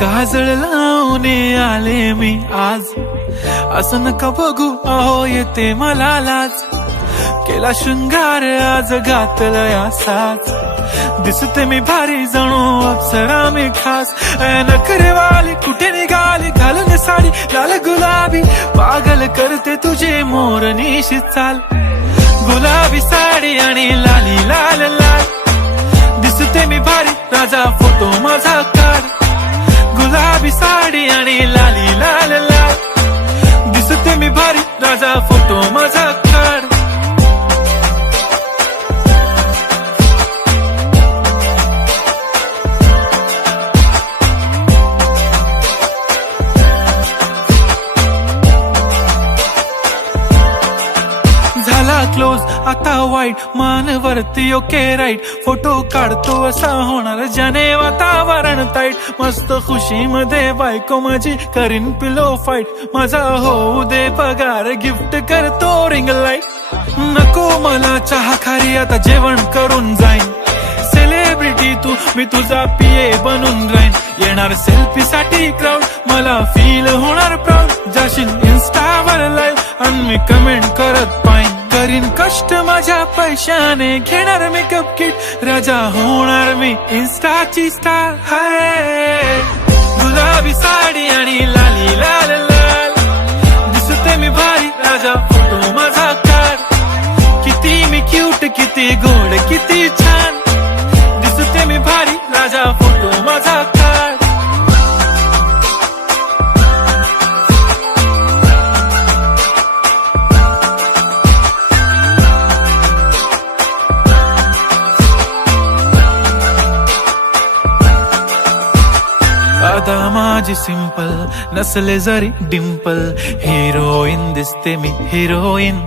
काजळ लावून आले मी आज, असं नका बघू अहो येते मला लाज. केला शृंगार आज घातलया साज, दिसते मी भारी जणू अप्सरा मी खास. नखरेवाली कुठे निघाली घालून साडी लाल गुलाबी, पागल करते तुझे मोरनीशी चाल. गुलाबी साडी आणि लाली लाल लाल, दिसते मी भारी राजा फोटो माझा काढ. गुलाबी साडी आणि लाली लाल लाल, दिसते मी भारी राजा फोटो माझा काढ. झाला क्लोज आता वाईट, मान वरती ओके राईट. फोटो काढतो असा होणार ज्याने वातावरण ताईट. मस्त खुशी मध्ये बायको माझी करीन पिलो फाईट. माझा होऊ दे पगार गिफ्ट करतो रिंग लाईट. नको मला चहा खारी आता जेवण करून जाईन. सेलिब्रिटी तू मी तुझा पिये बनून राहीन. येणार सेल्फी साठी क्राऊड मला फील होणार प्राऊड. जाशील इन्स्टावर लाईव्ह आणि मी कमेंट करत पाहिन. करीन कष्ट माझ्या पैशाने घेणार मेकअप किट. राजा होणार मी इन्स्टाची स्टार. हाय गुलाबी साडी आणि लाली लाल लाल, दिसते मी भारी राजा फोटो माझा काढ. किती मी क्यूट किती गोड किती छान, दिसते मी भारी राजा फोटो माझा काढ. आता माझी सिंपल नसले जरी डिंपल, हिरोईन दिसते मी हिरोईन.